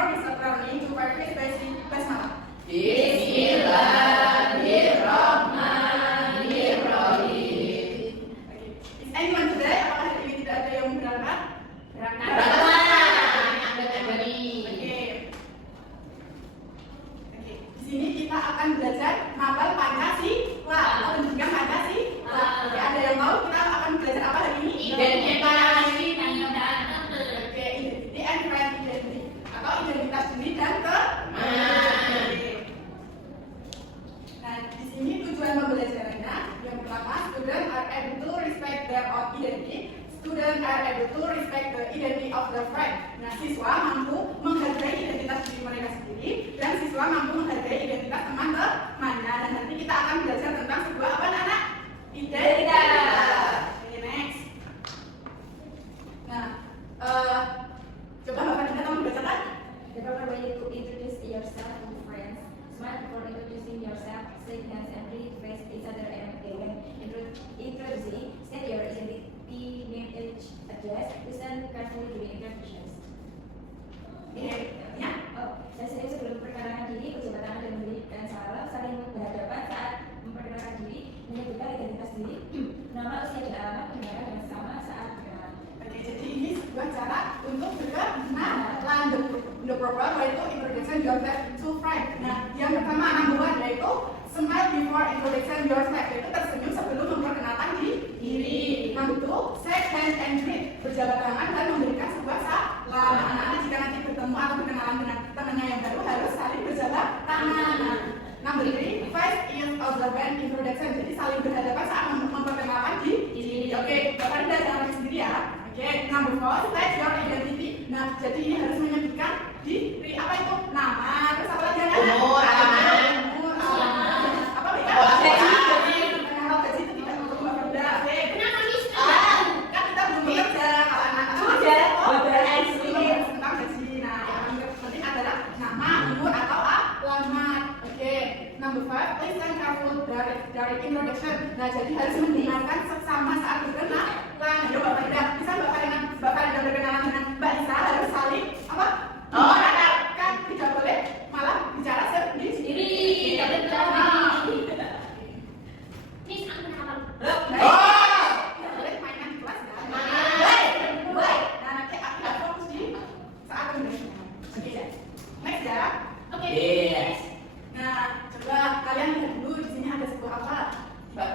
homework is not learning to practice basic basmalah. Bismillahirrahmanirrahim. Okay. Is anyone today? Apakah hari ini tidak ada yang berangkat? Di sini kita akan belajar mapel Pancasila atau pendidikan Pancasila. Oke, ada yang tahu kita akan belajar apa hari ini? Identitas. Oke, identity and pride identity atau identitas diri dan teman. Nah, di sini tujuan pembelajarannya yang pertama, students are able to respect their own identity. Students are able to respect the identity of their friend. Nah, siswa mampu menghargai identitas diri mereka sendiri dan siswa mampu menghargai identitas teman-temannya. Dan nanti kita akan belajar tentang sebuah apa anak? Identitas. Oke, next. Nah, coba Bapak Dinda tolong bacakan. The proper way to introduce yourself to friends. Smart before introducing yourself. Shake hands and face each other and when introducing. State your identity, name, age, address. Listen carefully during introductions. Ya. Oh, dan sebelum perkenalan diri, berjabat tangan dan memberikan salam, saling berhadapan saat memperkenalkan diri, menyebutkan identitas diri, nama, usia, dan alamat, menggunakan dengan sama saat berkenalan. Oke, jadi ini sebuah cara untuk berkenalan. The proper way to introduction yourself to friend. Nah, yang pertama number one yaitu smile before introduction yourself, yaitu tersenyum sebelum memperkenalkan diri. Number two, shake hand and greet, berjabat tangan dan memberikan sebuah salam. Anak-anak jika nanti bertemu atau berkenalan dengan temannya yang baru harus saling berjabat tangan. Number three, face is observant introduction, jadi saling berhadapan saat memperkenalkan diri. Oke, Bapak Dinda jangan pakai sendiri ya. Oke, number four, state your identity. Nah, jadi ini harus menyebutkan diri. Apa itu? Nama, terus apa lagi? Umur, alamat. Umur, alamat. Apa beda? Kalau gaji itu tidak untuk Bapak Dinda. Oke. Kan kita belum bekerja. Kalau anak-anak tentang gaji. Nah, yang penting adalah nama, umur atau alamat. Oke. Number five, listen careful dari introduction. Nah, jadi harus mendengarkan seksama saat berkenalan. Ayo Bapak Dinda, bisa Bapak Dinda berkenalan dengan Mbak Isa harus saling apa? Kan tidak boleh malah bicara sendiri. Tidak boleh mainan di kelas ya. Nah, nanti aku fokus di saat pembelajaran. Oke ya. Next ya. Yes. Nah, coba kalian lihat dulu di sini ada sebuah apa? Nah,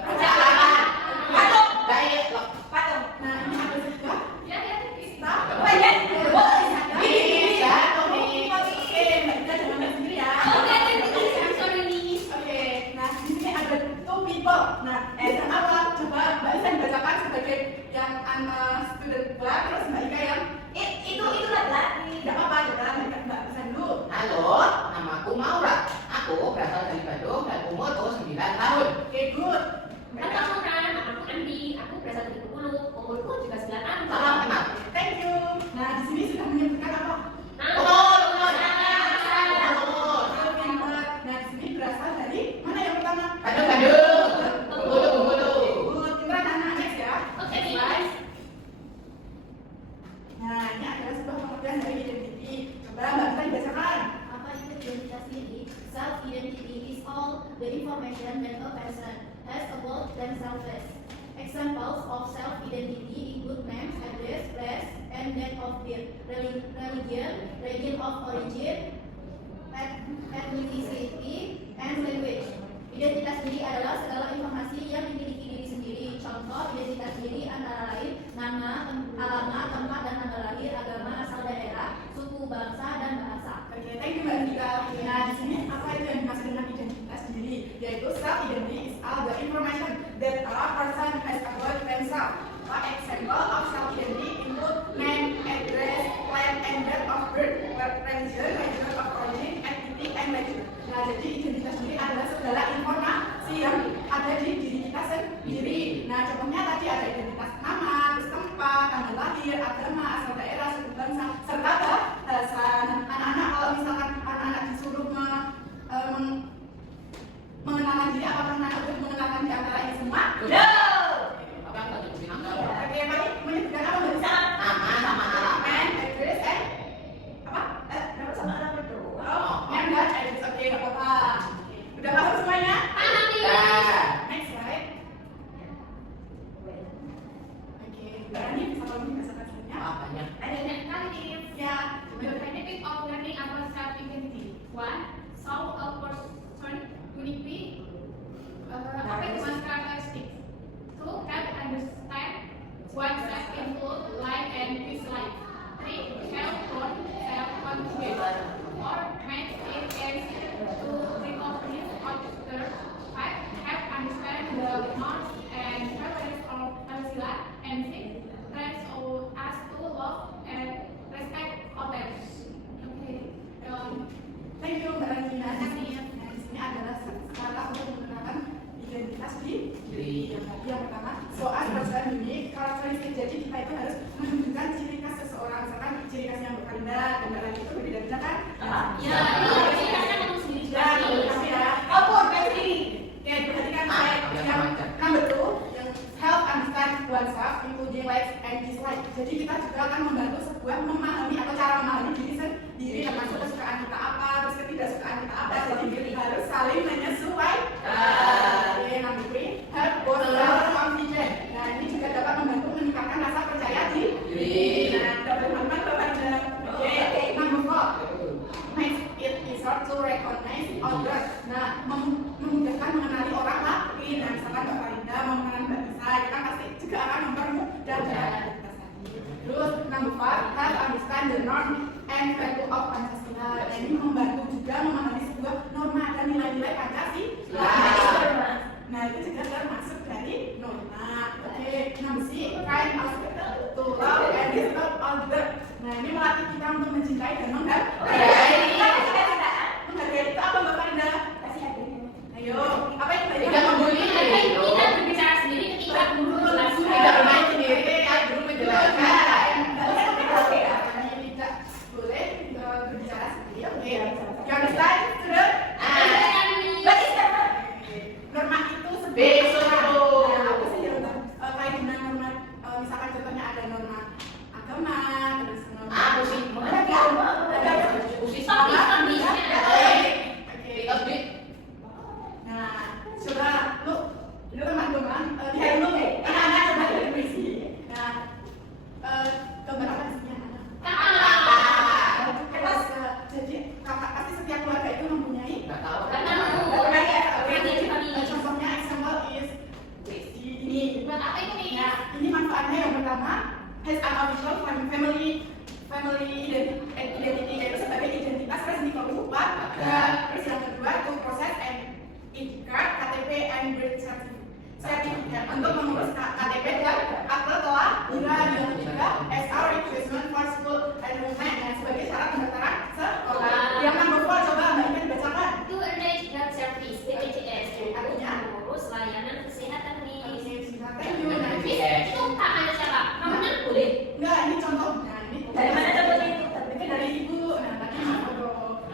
ini ada sebuah Nah, apa? Coba Mbak Isa bacakan sebagai yang student bar, terus Mbak Ika yang Itu laki-laki. tidak apa-apa, coba Mbak Isa dulu. Halo, namaku Maura. Aku berasal dari Bandung dan umurku 9 tahun. Oke, good. Aku berasal dari Bengkulu, umurku juga 9 tahun. Salam kenal. Thank you. Nah, di sini sudah menyebutkan apa? Umur. Nah, di sini berasal dari mana yang pertama? Bandung. Bengkulu. Pinteran anak-anak next ya. Oke, Next. Nah, ini adalah sebuah pengertian dari identity. Coba Mbak Isa dibacakan. Apa itu identitas diri? Self-identity is all the information that a person has about themselves. Examples of self-identity include names, address, place, and date of birth, religion, region of origin, ethnicity, and language. Identitas diri adalah segala informasi yang dimiliki diri sendiri. Contoh identitas diri antara lain nama, alamat, tempat dan tanggal lahir, agama, asal daerah, suku, bangsa, dan bahasa. Oke, thank you Mbak Ika. Nah, di sini apa itu yang dimaksud dengan identitas diri? Yaitu self-identity is all the information that a person has about themselves. For example of self-identity include name, address, place, and date of birth, religion, region of origin, ethnicity, and language. Nah, jadi identitas diri adalah segala informasi yang ada di diri kita sendiri. Nah, contohnya tadi ada identitas nama, terus tempat, tanggal lahir, agama, asal daerah, suku bangsa, serta bahasa. Nah, anak-anak kalau misalkan anak-anak disuruh mengenalkan diri, apakah anak-anak untuk mengenalkan di antara ini semua? Oke, mari menyebutkan apa Mbak Lisa? Nama, alamat. And address and apa? Nama sama Bunda, gambaran itu berbeda-beda kan? Ya, ini kita kan ngomong sendiri juga Ya, sih. tapi ya, kamu kayak gini. Oke, perhatikan saya yang number 2, yang help understand oneself, including likes and dislikes. Jadi kita juga akan membantu sebuah memahami atau cara memahami diri sendiri, termasuk kesukaan kita apa, terus ketidaksukaan kita apa. Jadi harus saling menyesuaikan. Oke, number 3, help both self-confident. Nah, ini juga dapat membantu meningkatkan rasa percaya diri. Nah, dapat teman-teman Bapak dan oke, number 4, makes it easier to recognize others. Nah, memudahkan mengenali orang lain. Nah, misalkan Mbak Farida mau mengenali Mbak Lisa, kita pasti juga akan mempermudah. Terus number 5, help understand the norm and value of Pancasila. Nah, ini membantu juga memahami sebuah norma dan nilai-nilai Pancasila. Nah, itu juga termasuk dari norma. Oke, number 6, try to love and respect others. Nah, ini melatih kita untuk mencintai dan menghargai. Menghargai itu apa Mbak Farida? Ayo, apa itu? Tidak membuli. Kita berbicara sendiri ketika guru menjelaskan. Tidak bermain sendiri, guru menjelaskan. Tidak boleh berbicara sendiri. Oke, you understand, student? Norma itu Besok. apa sih norma? Kayak dengan norma, misalkan contohnya ada norma agama, terus norma Apa sih? Oke. Nah, coba lu teman-teman lihat dulu deh. Anak-anak coba lihat puisi. Nah, gambar apa di sini anak? Terus, jadi kakak pasti setiap keluarga itu mempunyai. Nggak tahu. Contohnya example is ini. Buat apa itu nih? Nah, ini manfaatnya yang pertama, has an official family identity, yaitu sebagai identitas resmi keluarga. Terus yang kedua itu proses and card, KTP and birth certificate untuk mengurus KTP dan akte kelahiran. Yang ketiga, as our requirement for school enrollment, nah, sebagai syarat pendaftaran sekolah. Yang number 4, coba Mbak Iman bacakan. To arrange health service, BPJS, Artinya? mengurus layanan kesehatan nih. Thank you. Nah, Itu kakaknya siapa? Kamu kan boleh. enggak, ini contoh. Nah, ini Dari mana contohnya itu? Ini dari ibu. Nah, tadi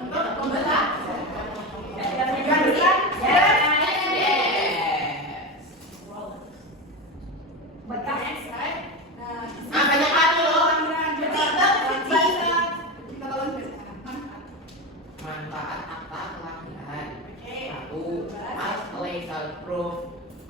untuk pembelah. Banyak hati loh. Manfaat akta kelahiran. Satu, as a legal proof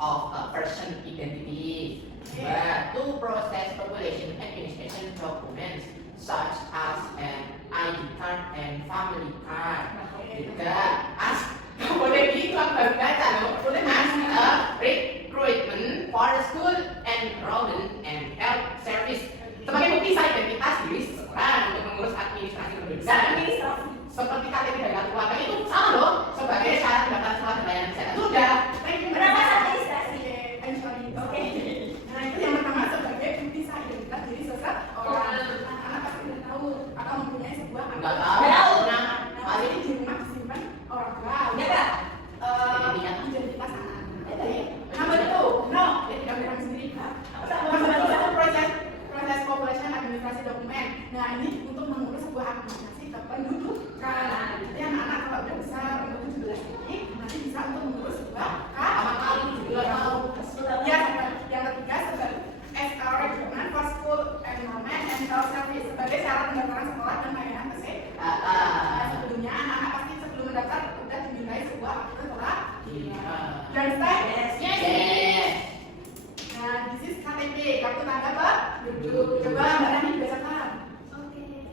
of a person identity. Dua, to process population administration documents such as an ID card and family card. Tiga, as boleh bilang baca loh. As a recruitment for school enrollment and health service. Sebagai bukti sah identitas diri seseorang untuk mengurus administrasi kependudukan. Seperti KTP dan kartu keluarga itu sama loh sebagai syarat pendaftaran sekolah dan layanan kesehatan. Sudah. Berapa administrasi? Oke. Nah, itu yang pertama sebagai bukti sah identitas diri seseorang. Anak-anak pasti udah tahu atau mempunyai sebuah Enggak tahu. Nah, Nah, ini di rumah disimpan orang tua. Identitas anak. Nomor 2, no, ya tidak bilang sendiri kan. Nomor 1, proses population administrasi dokumen. Nah, ini untuk mengurus sebuah administrasi kependudukan. Jadi anak-anak kalau udah besar umur 17 ini nanti bisa untuk mengurus sebuah Ya, yang ketiga sebagai SR Requirement for School Enrollment and Health Service sebagai syarat pendaftaran sekolah dan layanan kesehatan. Sebelumnya anak-anak pasti sebelum mendaftar sudah dimintai sebuah akte kelahiran. Understand? Yes. Nah, this is KTP, kartu tanda penduduk. Coba Mbak Rani bacakan. Okay.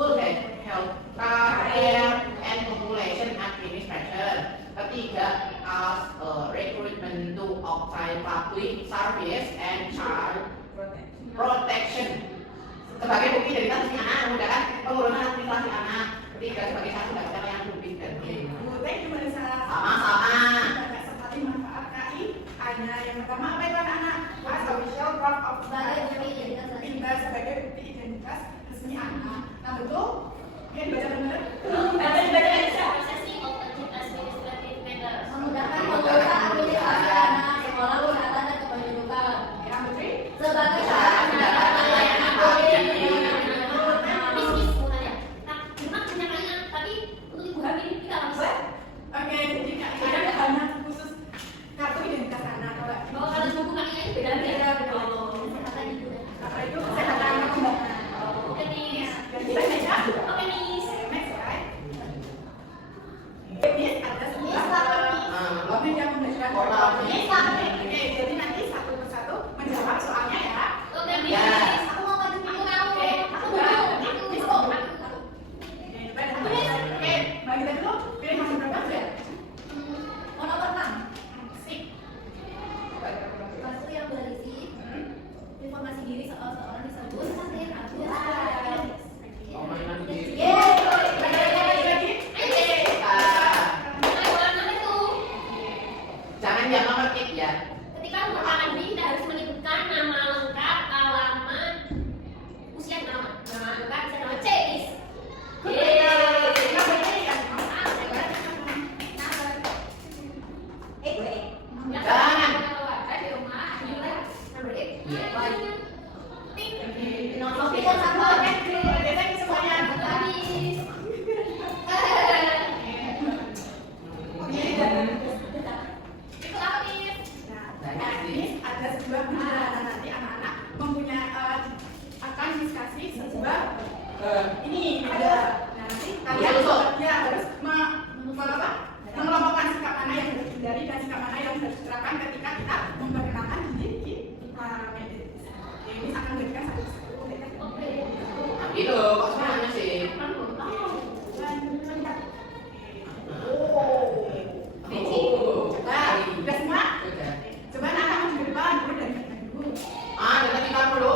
School, health care, and population administration. Ketiga, as recruitment to outside public service and child protection. Sebagai bukti dari kasus anak, memudahkan pengurusan administrasi anak. Ketiga, sebagai satu daftar yang lebih dari. Thank you, Marisa. Sama-sama. Banyak sekali manfaat KI. Hanya yang pertama apa itu anak-anak? As official proof of Sebagai bukti identitas resmi. kita sebagai bukti identitas resmi anak. Nah betul? Oke, dibaca benar. Processing of administrative matters. Memudahkan pengurusan administrasi anak, sekolah, kesehatan, dan kependudukan. Yang Putri. Sebagai cara mendapatkan layanan publik. Bisnis sebenarnya. Nah, memang punya kalian, tapi untuk ibu hamil kita nggak bisa. Oke, jadi KI ada hanya khusus kartu identitas anak. Oh, kalau buku kalian itu beda beda. Kesehatan ibu dan Apa itu kesehatan anak mbak? Oke nih. Jadi banyak. Oke nih. Next, right? Ini ada sebuah orang yang membacakan Oke, jadi nanti satu persatu menjawab soalnya ya. Oke nih. Ya. aku mau maju. Aku tahu. Aku mau. Oke, bagi kita dulu. Pilih masih berapa ya? Mau nomor 6. Sip. Kartu yang berisi informasi diri soal seorang disebut Jangan yang nomor ya. Ketika merupakan diri, kita harus menyebutkan nama lengkap, alamat, usia, nama lengkap, nama Cis. Jangan. Oke, kan sama. Nah, ini ada sebuah perjalanan nanti anak-anak mempunyai akan diskusi sebuah ini ada. Nah, nanti kalian ya harus mengelompokkan sikap mana yang harus dihindari dan sikap mana yang harus diterapkan ketika kita memperkenalkan diri di medis. Ini akan memberikan satu Itu kok semuanya sih. Nah, udah semua? Udah. Coba anak-anak maju ke depan, dulu dari depan dulu. Kita tinggal dulu.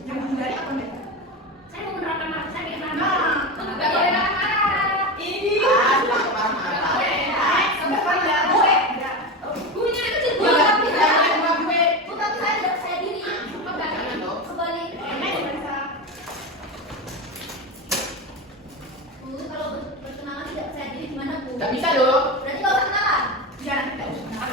Yang dihindari apa nih? Saya mau menerapkan marah, saya ingin marah. Nah, Nggak boleh marah. ini. Sudah kemana-mana. Sebentar ya. Ya. Bunyinya kecil Dua, banget. tiga, dua, gue. Bukan saya tidak percaya diri. Jangan dong. Kembali. Next, Marisa. Bu, kalau berkenalan tidak percaya diri gimana, Bu? Nggak bisa dong. Berarti nggak usah kenalan. Ya, tidak usah. Nggak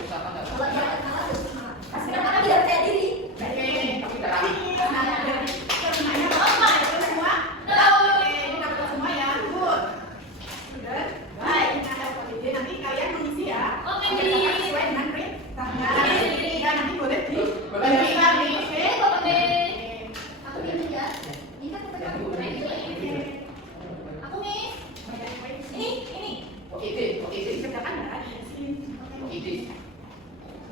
bisa kan nggak Kalau bisa. tidak kenalan, harus kenalan. Pasti karena tidak percaya diri. Oke. Tapi terang. Nah, dari semuanya apa? Itu semua? Oke, ini dapat semua ya. Good. Sudah. Baik. Nah, jadi nanti kalian mengisi ya. Oke, Biar Miss. sama sesuai dengan perintahnya. Ya, nanti boleh di Boleh di- lagi. Oke. Oke. Aku ini ya. Ini kan kita Yang dulu. Aku nih. Ini. Oke, deh. Oke, deh. Dikerjakan ya. Sini. Oke, deh.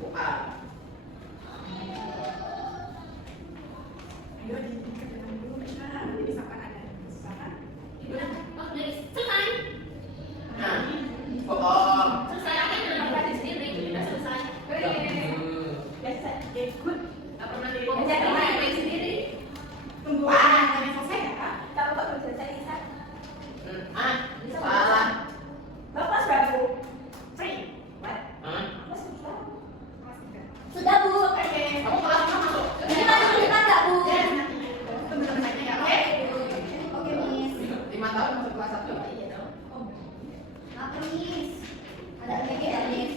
Buka. Ayo dikerjakan dulu. Nah, nanti misalkan ada kesalahan. Oh, dari selesai. Nah, bohong. Selesai apa yang udah belajar sendiri? Udah selesai. Biasa. Oke, good. Nggak pernah belajar sendiri. Tunggu yang selesai ya. Kalau Pak berjasa Isa, Salah. Bapak sudah Bu. Free. Bapak sudah. Sudah, Bu. Oke. Kamu kelas mana masuk? Ini masih cerita nggak, Bu? Ya, nanti teman-temannya ya. Oke. Oke, Miss. 5 tahun masuk kelas 1. Apa, Miss? Ada lagi ya, Miss?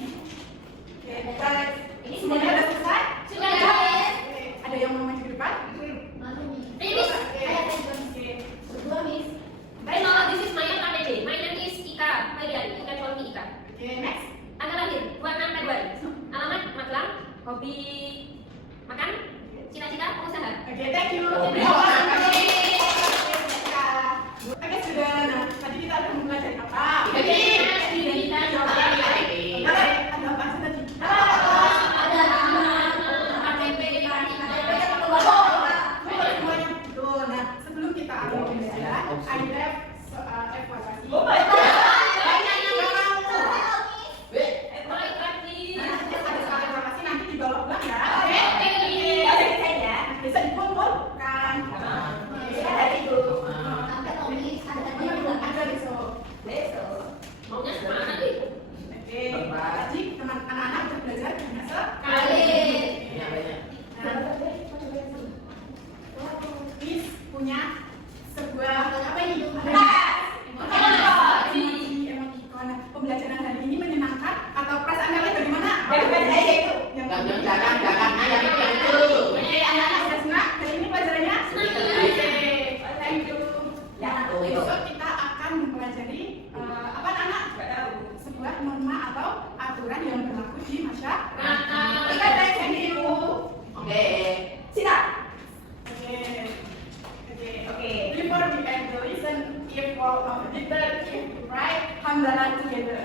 Oke, guys. Ini semuanya udah selesai? Sudah. Oke. Ada yang mau maju ke depan? Lalu, Miss. Ini, Miss. Oke. Oke. Berdua, Miss. Hai, nama this is Maya KTD. My name is Ika Mariani. You can call me Ika. Oke, next. Tanggal lahir 26 Februari. Alamat Magelang. Hobi makan. Cita-cita pengusaha. Oke, thank you. Oke. Oke, sudah. Nah, tadi kita udah mempelajari apa? Jadi, Kita Oke, ada apa sih tadi? Ada Jadi anak-anak bisa belajar hanya Kali. Ya, banyak. Miss punya sebuah apa ini? Emoticon. Pembelajaran hari ini menyenangkan atau perasaan kalian bagaimana? Jangan ayam itu. Oke, anak-anak sudah senang. Hari ini pelajarannya? Thank you. Ya, tuh itu. Besok kita akan mempelajari apa anak? Sebuah norma atau aturan yang berlaku di masyarakat. Kita thank you. Oke. Siap. Before we end the lesson, if all of the teacher, if you write hamdalah together.